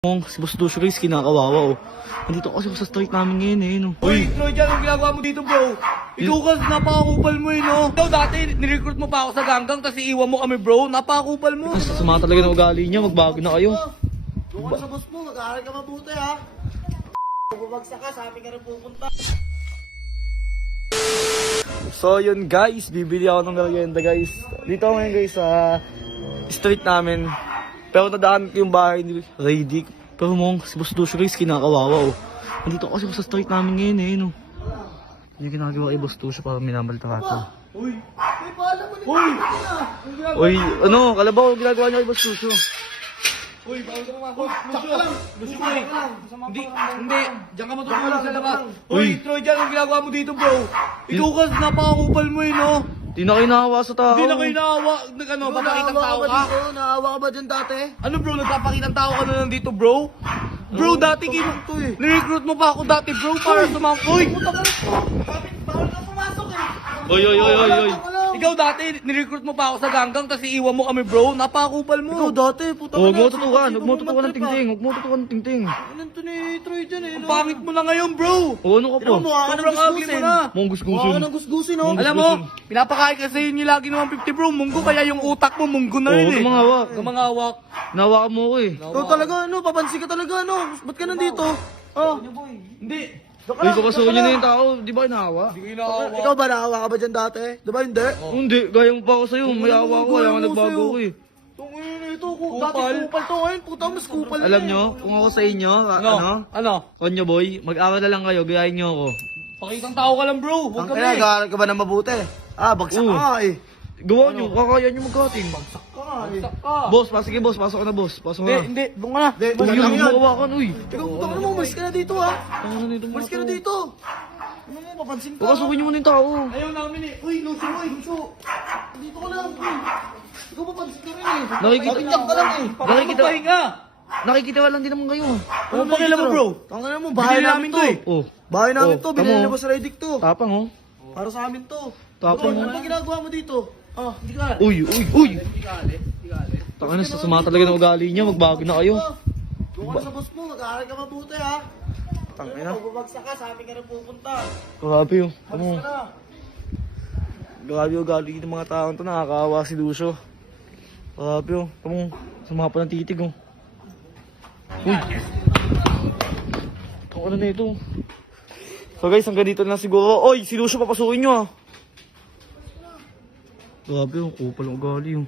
Si Boss Lucio guys, kinakawawa oh. Nandito kasi sa street namin ngayon eh, no. Uy, Troy, dyan ang ginagawa mo dito, bro. Ikaw kasi napakakupal mo eh, no? Ikaw dati, nirecruit mo pa ako sa ganggang, tapos iiwan mo kami, bro. Napakakupal mo. Mas sama talaga ng ugali niya, magbago na kayo. Doon ka sa boss mo, mag-aaral ka mabuti ha. Bubagsak ka, sa amin ka rin pupunta. So yun guys, bibili ako ng merienda guys. Dito ako ngayon guys sa street namin. Pero nadaan ko yung bahay ni Radic. Pero si Boss Lucio guys, kinakawawa oh. Nandito kasi sa street namin ngayon eh, no. Yung ginagawa kay Boss Lucio para minamalta ka. Uy, paalam mo ni Uy, ano, kalabaw, ginagawa niya kay Boss Lucio. Uy, bawal ka naman. Lucio, hindi. Diyan ka matutulog sa labas. Uy, Troy, dyan ang ginagawa mo dito, bro. Ikaw kasi napakakupal mo eh, no? Di na kayo nakawa sa tao. Hindi na kayo naawa. Ano, papakitang tao ka? Naawa ka ba dyan dati? Ano bro, nagpapakitang tao ka na lang dito, bro? Bro, dati nirecruit mo pa ako dati, bro, para sumangkoy. Bawal ka pumasok eh. Oy. Ikaw dati, nirecruit mo pa ako sa ganggang, tapos iiwan mo kami, bro. Napakakupal mo. Ikaw dati, puta Huwag mo tutukan ng tingting. Huwag mo tutukan ng tingting. Anong to ni Troy dyan eh, Ang no? pangit mo na ngayon, bro. O ano ka pa? Tignan mo, ah, Sobrang ugly mo na. Mong Mukha gusgusin. ka ng gusgusin, no? Alam mo, pinapakain kasi yun yung lagi naman 50, bro. Munggo, kaya yung utak mo, munggo na rin eh. Huwag mga hawak. Kamangawak. Nahawakan mo ko eh. Ikaw talaga, ano? Papansin ka talaga, ano? Ba't ka nandito? Oh. Hindi. Uy, kakasuhan niyo na yung tao. Di ba inahawa? Hindi ko inaawa. Ikaw ba naawa ka ba dyan dati? Di ba hindi? Hindi, gaya mo pa ako sa'yo. May awa ko, kaya nga nagbago ko eh. Tungin ito, dati kupal to ngayon, puta mas kupal na Alam eh. nyo, kung ako sa inyo, Ano? Ano? Konyo boy, mag-aral na lang kayo, gayahin nyo ako. Pakitang tao ka lang, bro. Huwag Ang kami. kaya, nag-aaral ka ba na mabuti? Ah, bagsak Oo. ka nga eh. Gawa nyo, kakaya nyo magkating. Bagsak ka nga eh. Boss, sige boss, pasok ka na boss. Pasok ka na. Hindi, doon ka na. Hindi, Uy, bagsak yung lang yan. mawakan, uy. Ikaw, puta ka naman, umalis ka na dito ha. Ano nito mga Umalis ka na tao? dito. Ano mo, papansin ka. Papasukin nyo muna yung tao. Ayaw namin eh. Uy, Lucio. Dito ka lang. Uy. Ikaw papansin ka rin eh. Nakikita- Pakinyak ka lang eh. Nakikita- Pahinga. Nakikita lang din naman kayo. Ano pa kailan mo, bro? Tangina mo, bahay Binili namin namin to to eh. Oh, Bahay namin Oh, to, binili tamo. ni Boss Redick to. tapang oh. Para sa amin to. Tapang Bro, mo. ano ba ginagawa mo dito? Ah, hindi ka. Uy. Taka na, sasama talaga ng ugali niya, magbago na kayo. Doon ka sa boss mo, mag-aaral ka mabuti ha. Tangina. Bubagsak ka, sa amin ka rin pupunta. Grabe oh. Alis ka na. Grabe yung ugali ng mga taong to, nakakaawa si Lucio. Grabe oh. Sumama pa ng titig oh. Uy. Ano na ito? So guys, hanggang dito na lang siguro. Oy, si Lucio papasukin nyo ah. Grabe oh, kupal ang ugali oh.